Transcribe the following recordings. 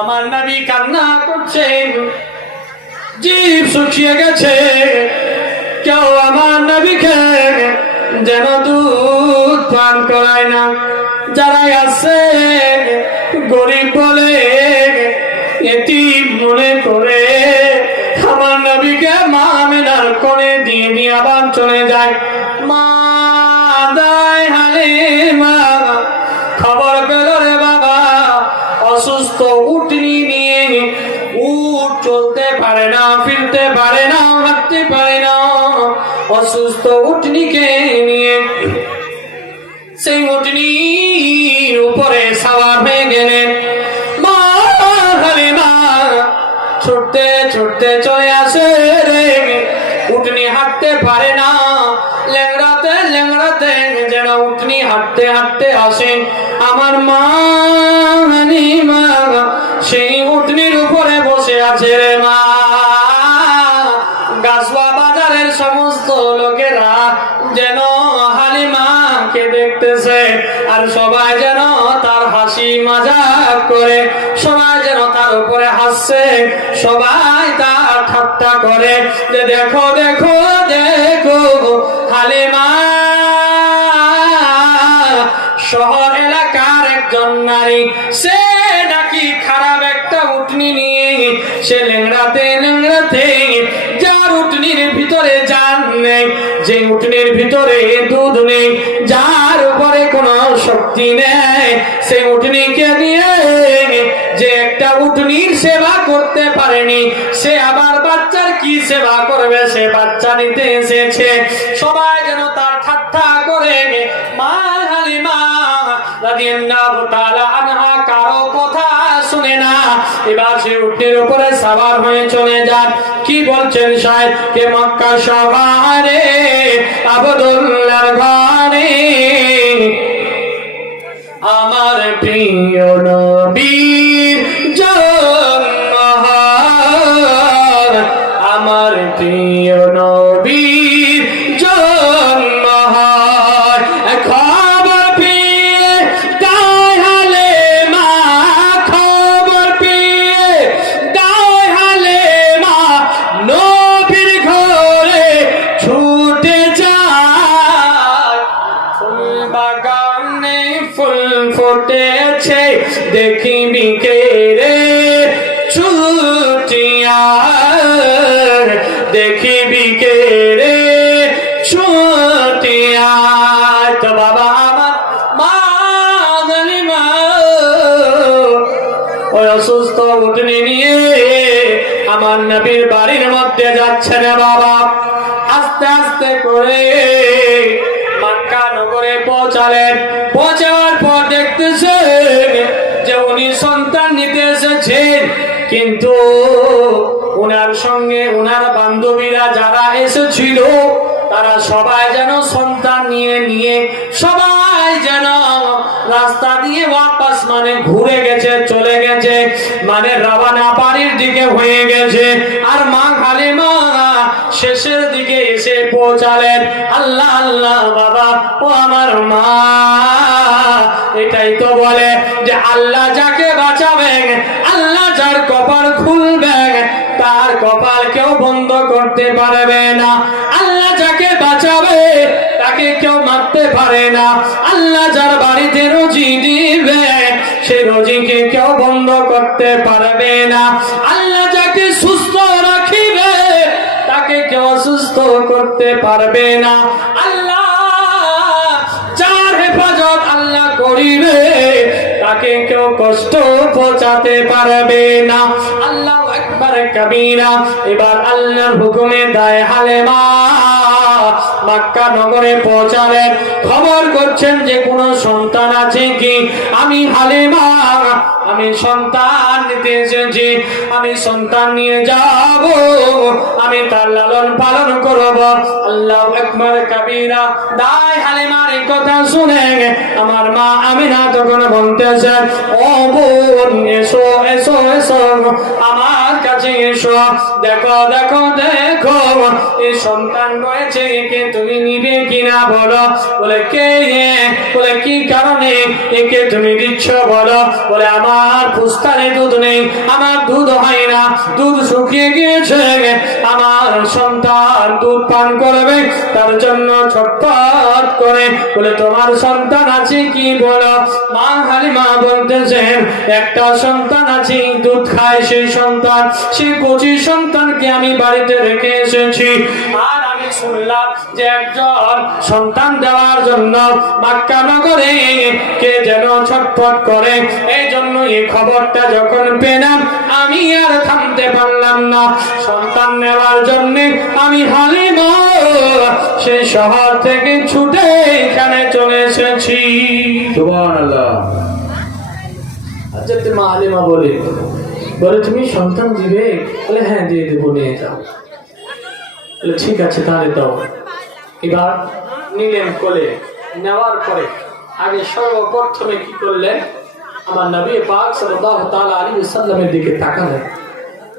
আমার নবী কান্না করছেন। জীব শুকিয়ে গেছে। কেউ আমার নবীকে যেন দুধ পান করায় না। যারাই আছে, গরিব বলে এটি মনে করে আমার নবীকে মা মেনার কোণে দিয়ে নিয়ে আবার চলে যায়। পারে না, ফিরতে পারে না, হাঁটতে পারে না, অসুস্থ উঠনিকে নিয়ে। সেই উঠনির উপরে সাওয়ার হয়ে গেলেন। ছুটতে ছুটতে চলে আসে রে। উঠনি হাঁটতে পারে না লেংড়াতে লেংড়াতে যেন উঠনি হাঁটতে হাঁটতে আসে। আমার মা, সেই উঠনির উপরে বসে আছে রে মা। যেন হালিমাকে দেখতেছে, আর সবাই যেন তার হাসি মজাক করে, সবাই যেন তার উপরে হাসছে, সবাই তার ঠাট্টা করে, যে দেখো দেখো দেখো, হালিমা, শহর এলাকার একজন নারী, সে নাকি খারাপ একটা উঠনি নিয়ে, সে লেংড়াতে লেংড়াতে উটনির ভিতরে জান নেই। যে উটনির ভিতরে দুধ নেই, যার উপরে কোনো শক্তি নেই। সেই উটনিকে নিয়ে যে একটা উটনির সেবা করতে পারেনি, সে আবার বাচ্চার কি সেবা করবে? সে বাচ্চা নিতে এসেছে। সবাই যেন তার ঠাট্টা করে মা হালিমা, রাদিয়াল্লাহু তাআলা আনহা, কারও কথা শুনে না। এবার সে উটের উপরে সাবার হয়ে চলে যান কি বলছেন সাহেব? কে মক্কা সবারে? আবদুল্লার ঘরে। আমার প্রিয় নবীর দেখিবি কে রে ছুটিয়ার তো বাবা আমার মা ওই অসুস্থ উঠনি নিয়ে আমার নবীর বাড়ির মধ্যে যাচ্ছে না বাবা। আস্তে আস্তে করে মক্কা নগরে পৌঁছালেন। পৌঁছাবার পর দেখতেছে যে উনি সন্তান নিতে এসেছেন। কিন্তু ওনার সঙ্গে ওনার বান্ধবীরা যারা এসেছিল, তারা সবাই যেন সন্তান নিয়ে নিয়ে সবাই যেন রাস্তা দিয়ে ওয়াপাস মানে ঘুরে গেছে, চলে গেছে মানে রাবানা বাড়ির দিকে হয়ে গেছে। আর মা খালিমা শেষের দিকে এসে পৌঁছালেন। আল্লাহ আল্লাহ, বাবা, ও আমার মা। এটাই তো বলে যে আল্লাহ যাকে বাঁচাবেন, আল্লাহ যার কপাল খুলবেন তার কপাল কেউ বন্ধ করতে পারবে না। আল্লাহ যাকে বাঁচাবে, তাকে কেউ মারতে পারে না। আল্লাহ যার বাড়িতে রুজি দিবে, সে রুজিকে কেউ বন্ধ করতে পারবে না। আল্লাহ যাকে সুস্থ রাখিবে, তাকে কেউ সুস্থ করতে পারবে না। আল্লাহ যার হেফাজত আল্লাহ করিবে তাকে কেউ কষ্ট পৌঁছাতে পারবে না। আল্লাহ একবার কবিরা। এবার আল্লাহর হুকুমে দায় হালেমা। মাক্কা নগরে পৌঁছালেন খবর করছেন যে কোনো সন্তান আছে কি? আমি হালেমা, আমি সন্তান নিতে এসেছি। আমি সন্তান নিয়ে যাব। আমি তার লালন পালন করব। আল্লাহ একবার কবিরা। দায় হালেমার কথা শুনে আমার মা আমিনা তখন বলতেছে, ও বোন, এসো এসো এসো, আমার কাছে এসো। দেখো দেখো দেখো, এই সন্তান রয়েছে একে তুমি নিবে কিনা বলো? বলে, কে? বলে, কি কারণে একে তুমি দিচ্ছ বলো? বলে, আমার পুস্তারে দুধ নেই, আমার দুধ হয় না, দুধ শুকিয়ে গিয়েছে, আমার সন্তান দুধ পান করবে, তার জন্য ছটফট করে। বলে, তোমার সন্তান আছে কি বলো? মা হালিমা বলতেছেন, একটা সন্তান আছে, দুধ খায় সেই সন্তান সেই কচি সন্তানকে আমি বাড়িতে রেখে এসেছি। আর শুনলাম যে একজন সন্তান দেওয়ার জন্য মাক্কা নগরে কে যেন ছটফট করে। এই জন্য এই খবরটা যখন পেলাম আমি আর থামতে পারলাম না। সন্তান নেওয়ার জন্য আমি হালিমা সেই শহর থেকে ছুটে এখানে চলে এসেছি। আচ্ছা মা হালিমা বলে বলে তুমি সন্তান দিবে? বলে হ্যাঁ দিয়ে দেবো নিয়ে যাও। ঠিক আছে, তাহলে দাও। এবার নিলেন কোলে। নেওয়ার পরে আগে সর্বপ্রথমে কি করলেন? আমার নবী পাক সাল্লাল্লাহু তাআলা আলাইহি সাল্লামের দিকে তাকালেন।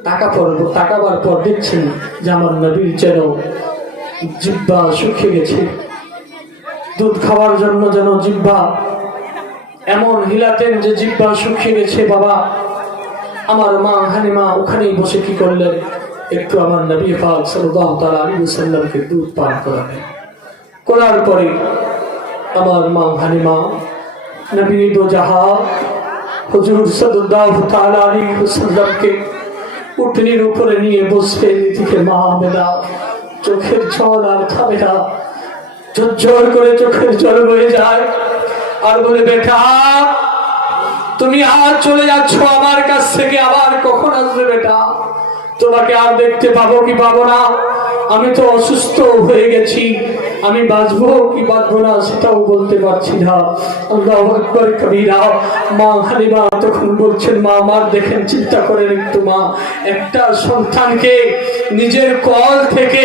টাকা পর, তাকাবার পর দেখছেন যে আমার নবীর যেন জিব্বা শুকিয়ে গেছে। দুধ খাওয়ার জন্য যেন জিব্বা এমন হিলাতেন যে জিব্বা শুকিয়ে গেছে, বাবা। আমার মা হানিমা ওখানেই বসে কি করলেন? একটু আমার নবী পাক সাল্লাল্লাহু তাআলা আলাইহি ওয়াসাল্লামকে দুধ পান করালেন। করার পরে আমার মা হানিমা, নবী দো জাহা হুজুর সাল্লাল্লাহু তাআলা আলাইহি ওয়াসাল্লামকে উঠনির উপরে নিয়ে বসে এদিকে মা মেলা চোখের জল আর থামে না ঝরঝর করে চোখের জল বয়ে যায় আর বলে, বেটা, তুমি আর চলে যাচ্ছ আমার কাছ থেকে, আবার কখন আসবে বেটা? তোমাকে আর দেখতে পাবো কি পাবো না? আমি তো অসুস্থ হয়ে গেছি। আমি বাঁচবো কি বাঁচবো না সেটাও বলতে পারছি না। আল্লাহ একবার কবিরা। মা হালিমা তখন বলছেন, মা, আমার দেখেন, চিন্তা করেন একটু মা। একটা সন্তানকে নিজের কল থেকে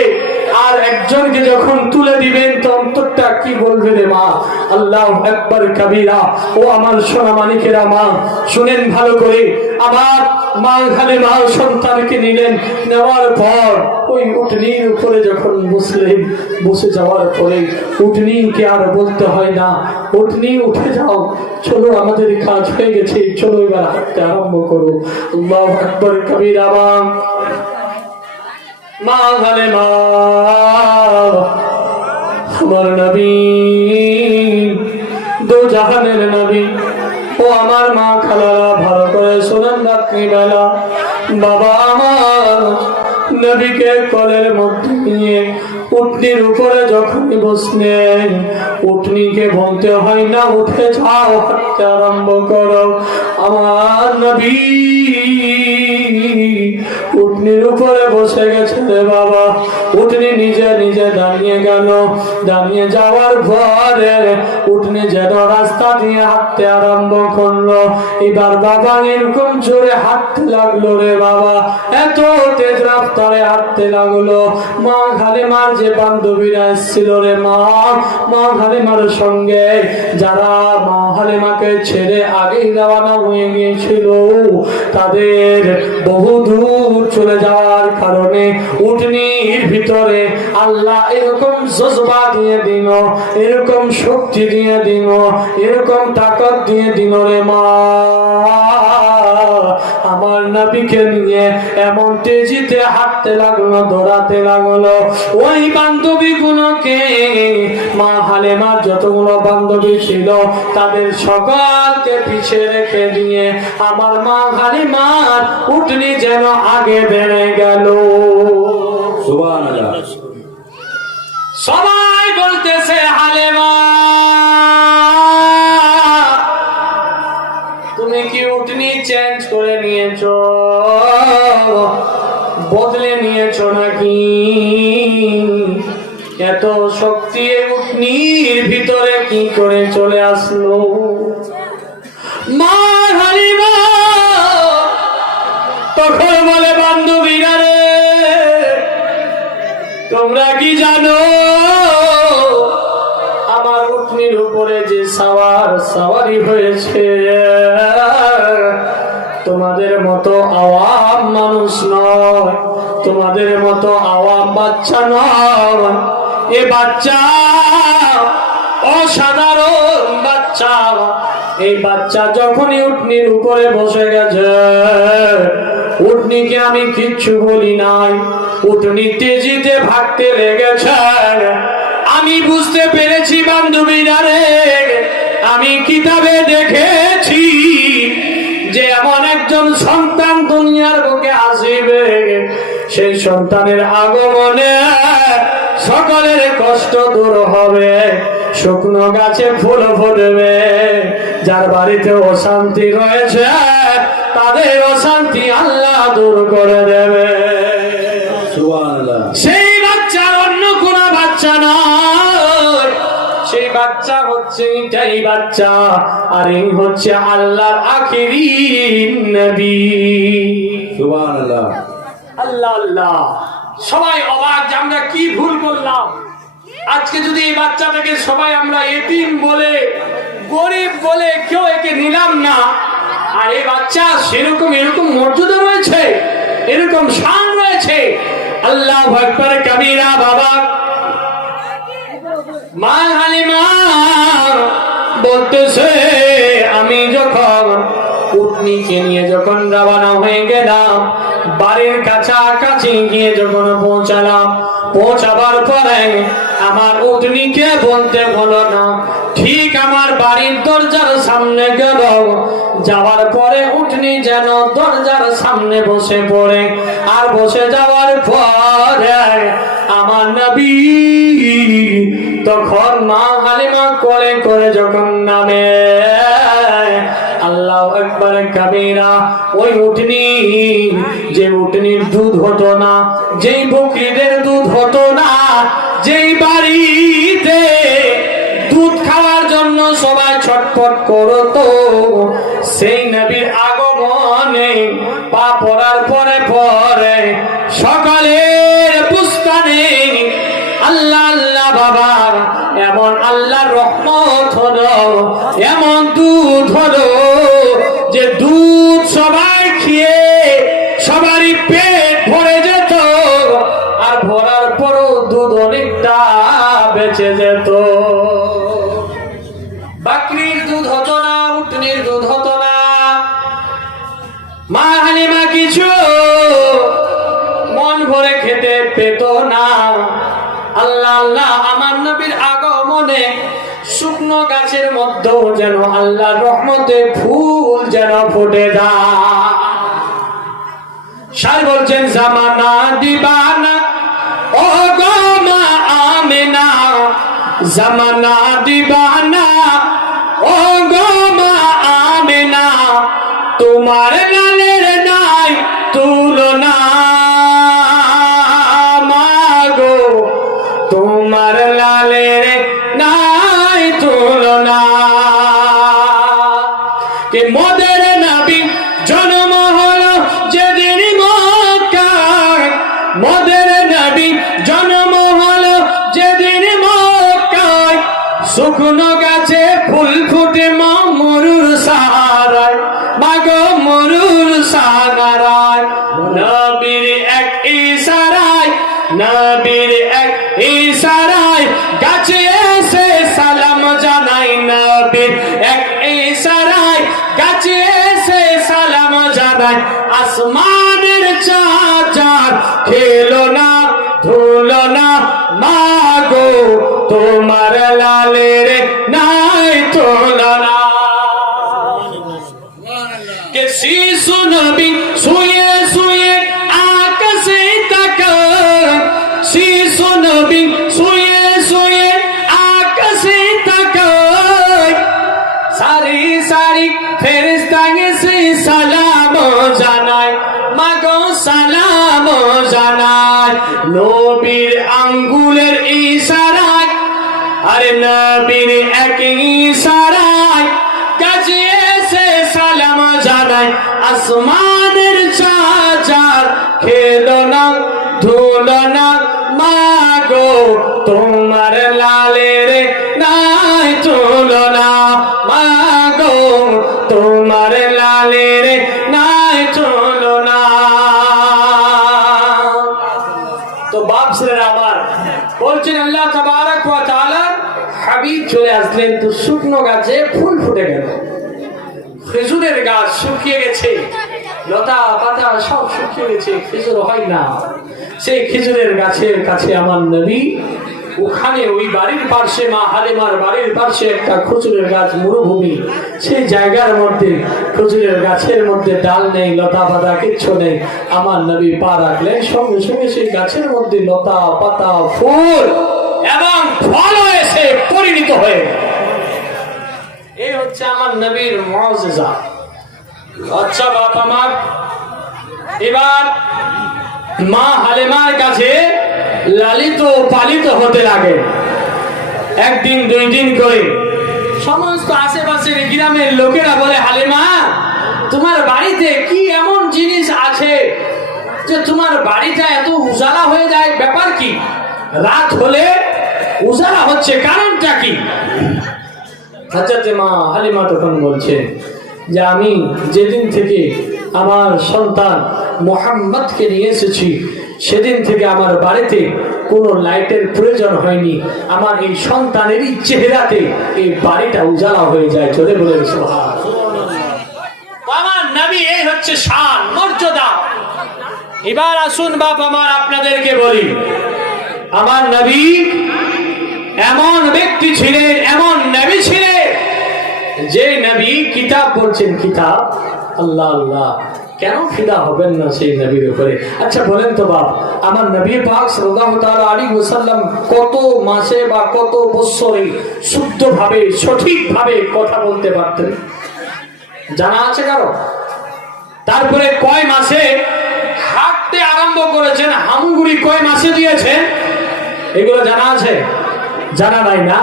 আর একজনকে যখন তুলে দিবেন, তো অন্তরটা কি বলবে রে মা? আল্লাহ একবার কবিরা। ও আমার সোনা মানিকেরা মা, শুনেন ভালো করে। আবার মা খালে মা সন্তানকে নিলেন, নেওয়ার পর ওই উটনির উপরে যখন বসলেন, বসে যাওয়ার পরে উটনিকে আর বলতে হয় না উটনি উঠে যাও। চলো, আমাদের কাজ হয়ে গেছে। চলো, এবার হাঁটতে আরম্ভ করো। আল্লাহ একবার কবিরা মা মা গালে মা, আমার নবী, দু জাহানের নবী। ও আমার মা খালারা, ভালো করে শোনেন রাত্রিবেলা বাবা আমার নবীকে কলের মধ্যে নিয়ে উটনির উপরে যখন বসলেন উটনিকে বলতে হয়, না, উঠে যাও, হাঁটতে আরম্ভ করো। আমার নবী উটনির উপরে বসে গেছে রে বাবা। উটনি নিজে নিজে দাঁড়িয়ে গেল। দাঁড়িয়ে যাওয়ার পরে উটনি যেন রাস্তা দিয়ে হাঁটতে আরম্ভ করল। এবার বাবা এরকম জোরে হাঁটতে লাগল রে বাবা। এত তেজ রাস্তায় হাঁটতে লাগল। মা খালি মার যে বান্ধবীরা এসেছিল রে মা মা হালিমার সঙ্গে যারা মা হালিমাকে ছেড়ে আগেই রওনা হয়ে গিয়েছিল, তাদের বহু দূর চলে যাওয়ার কারণে উটনির ভিতরে আল্লাহ এরকম জজবা দিয়ে দিল, এরকম শক্তি দিয়ে দিল, এরকম তাকত দিয়ে দিল রে মা। আমার নবীকে নিয়ে এমন তেজিতে হাঁটতে লাগল, দৌড়াতে লাগল। ওই বান্ধবী গুলোকে মা হালেমার যতগুলো বান্ধবী ছিল, তাদের সকলকে পিছিয়ে রেখে দিয়ে আমার মা হালিমার উঠনি যেন আগে বেড়ে গেল। সাওয়ার সাওয়ারি হয়েছে। তোমাদের মতো আওয়াম মানুষ নয়, তোমাদের মতো আওয়াম বাচ্চা নয়। এ বাচ্চা অসাধারণ বাচ্চা। এই বাচ্চা যখনই উটনির উপরে বসে গেছে, উটনিকে আমি কিচ্ছু বলি নাই। উটনি তেজিতে ভাগতে লেগেছে। আমি বুঝতে পেরেছি, বান্ধবীরা রে। আমি কিতাবে দেখেছি যে এমন একজন সন্তান দুনিয়ার বুকে আসিবে। সেই সন্তানের আগমনে সকলের কষ্ট দূর হবে। শুকনো গাছে ফুল ফুটবে, যার বাড়িতে অশান্তি রয়েছে, তাদের অশান্তি আল্লাহ দূর করে দেবে। হচ্ছে এটাই বাচ্চা আর এই হচ্ছে আল্লাহর আখিরি নবী। সুবহানাল্লাহ। আল্লাহ আল্লাহ। সবাই অবাক যে আমরা কি ভুল করলাম। আজকে যদি এই বাচ্চাটাকে সবাই আমরা এতিম বলে গরিব বলে কেউ একে নিলাম না আর এই বাচ্চা সেরকম এরকম মর্যাদা রয়েছে এরকম শান রয়েছে। আল্লাহ ভক্তর কবিরা বাবা। মা হালিমা বলতেছে, আমি যখন উটনিকে নিয়ে যখন রওনা হয়ে গেলাম, বাড়ির কাছাকাছি গিয়ে যখন পৌঁছালাম, পৌঁছাবার পরে আমার উটনিকে বলতে হলো না, ঠিক আমার বাড়ির দরজার সামনে গেল। যাওয়ার পরে উঠনি যেন দরজার সামনে বসে পড়ে। আর বসে যাওয়ার পরে আমার নবী তখন মা হালিমা করে করে যখন নামে, আল্লাহ একবার কাবিরা, ওই উঠনি, যে উঠনির দুধ হতো না, যেই বকরিদের দুধ হতো না, যেই বাড়িতে দুধ খাওয়ার জন্য সবাই ছটফট করতো, সেই মা হালিমা কিছু মন ভরে খেতে পেত না। আল্লাহ আল্লাহ, আমার নবীর আগমনে শুকনো গাছের যেন রহমতে ফুল যেন ফুটে সার বলছেন, জামানা দিবানা ও গো মা জামানা দিবানা ও গো মা তোমার লালের ইশারায় কাছে এসে সালাম জানাই নবীর। এক ইশারায় কাছে এসে সালাম জানাই আসমানের চাচার ফেরেশতা গেছে সালাম জানায় মাগো সালাম জানায় নবীর আঙ্গুলের ইশারায়, আরে নবীর এক ইশারায় কাজে এসে সালাম জানায় আসমানের চাচার খেলো না, ধুলো না, মাগো তোমার লালের নাই তুলনা তো বাপ ছেলেরা আমার বলছেন, আল্লাহ তাবারক ওয়া তাআলা হাবিব চলে আসলেন, তো শুকনো গাছে ফুল ফুটে গেল। খেজুরের গাছ শুকিয়ে গেছে। লতা পাতা সব শুকিয়ে গেছে, খেজুর হয় না। সেই খেজুরের গাছের কাছে আমার নবী ওখানে ওই বাড়ির পাশে মা হালেমার বাড়ির পাশে একটা খজুরের গাছ মরুভূমি। সেই জায়গার মধ্যে, খজুরের গাছের মধ্যে ডাল নেই, লতা পাতা কিচ্ছু নেই। আমার নবী পা রাখলেন, সঙ্গে সঙ্গে সেই গাছের মধ্যে লতা পাতা, ফুল এবং ফল এসে পরিণত হয়ে এই হচ্ছে আমার নবীর মজেজা। আচ্ছা বাপ আমার, এবার মা হালেমার কাছে লালিত পালিত হতে লাগে। একদিন, দুই দিন করে সমস্ত আশেপাশের গ্রামের লোকেরা বলে, হালিমা, তোমার বাড়িতে কি এমন জিনিস আছে যে তোমার বাড়িটা এত উজালা হয়ে যায়? ব্যাপার কি? রাত হলে উজালা হচ্ছে, কারণটা কি? হাজরতে মা হালিমা তখন বলছে যে, আমি যেদিন থেকে আমার সন্তান মোহাম্মদকে নিয়ে এসেছি। সেদিন থেকে আমার বাড়িতে কোনো লাইটের প্রয়োজন হয়নি। আমার এই সন্তানেরই চেহারাতে এই বাড়িটা উজালা হয়ে যায়। চলে বলে এই হচ্ছে এবার আসুন বাপ আমার, আপনাদেরকে বলি, আমার নবী এমন ব্যক্তি ছিলেন, এমন নবী যে নবী কিতাব বলছেন কিতাব আল্লাহ আল্লাহ। কেন ফিদা হবেন না সেই নবীর উপরে? আচ্ছা বলেন তো বাপ, আমার নবী পাক সাল্লাল্লাহু তাআলা আলাইহি ওয়াসাল্লাম কত মাসে বা কত বছরে শুদ্ধভাবে, সঠিকভাবে কথা বলতে পারতেন? জানা আছে কারও? তারপরে কয় মাসে হাঁটতে আরম্ভ করেছেন, হামগুড়ি কয় মাসে দিয়েছেন? এগুলো জানা আছে? জানা নাই না?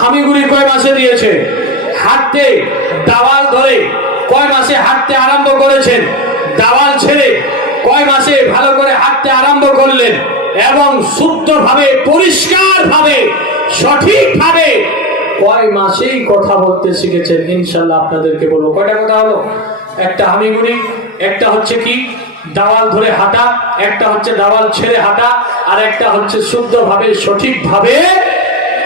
হামিগুড়ি কয় মাসে দিয়েছে? হাঁটতে দাওয়াল ধরে কয় মাসে হাঁটতে আরম্ভ করেছেন? দাওয়াল ছেড়ে কয় মাসে ভালো করে হাঁটতে আরম্ভ করলেন? এবং শুদ্ধভাবে, পরিষ্কারভাবে, সঠিকভাবে কয় মাসেই কথা বলতে শিখেছেন? ইনশাল্লাহ আপনাদেরকে বলব। কয়টা কথা হলো? একটা হামিগুড়ি একটা হচ্ছে কি? দাওয়াল ধরে হাঁটা, একটা হচ্ছে দাওয়াল ছেড়ে হাঁটা, আর একটা হচ্ছে শুদ্ধভাবে, সঠিকভাবে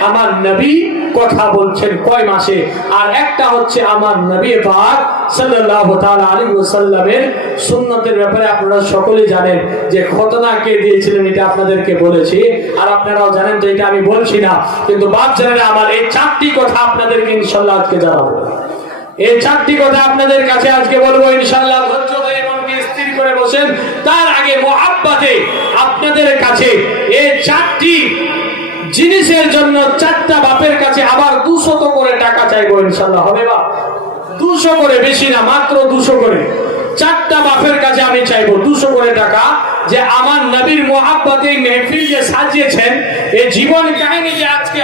আমার নবী কথা বলছেন কয় মাসে? আর একটা হচ্ছে আমার নবী পাক সাল্লাল্লাহু তাআলা আলাইহি ওয়াসাল্লামের সুন্নতের ব্যাপারে আপনারা সকলে জানেন যে খতনা কে দিয়েছিলেন এটা আপনাদেরকে বলেছি। আর আপনারাও জানেন তো এটা আমি বলছি না, কিন্তু বাপ জানেন আমার এই চারটি কথা আপনাদেরকে ইনশাআল্লাহ আজকে জানাব। এই চারটি কথা আপনাদের কাছে আজকে বলব ইনশাআল্লাহ ধৈর্য ধরে মনকে স্থির করে বসেন। তার আগে মোহাব্বতে আপনাদের কাছে এই চারটি জিনিসের জন্য চারটা বাপের কাছে আবার দুশত করে টাকা চাইব ইনশাল্লাহ, হবে বা? দুশো করে বেশি না, মাত্র দুশো করে। চারটা বাপের কাছে আমি চাইব দুশো করে টাকা যে আমার নবীর মোহাব্বতে মেহফিল যে সাজিয়েছেন এই জীবন কাহিনী যে আজকে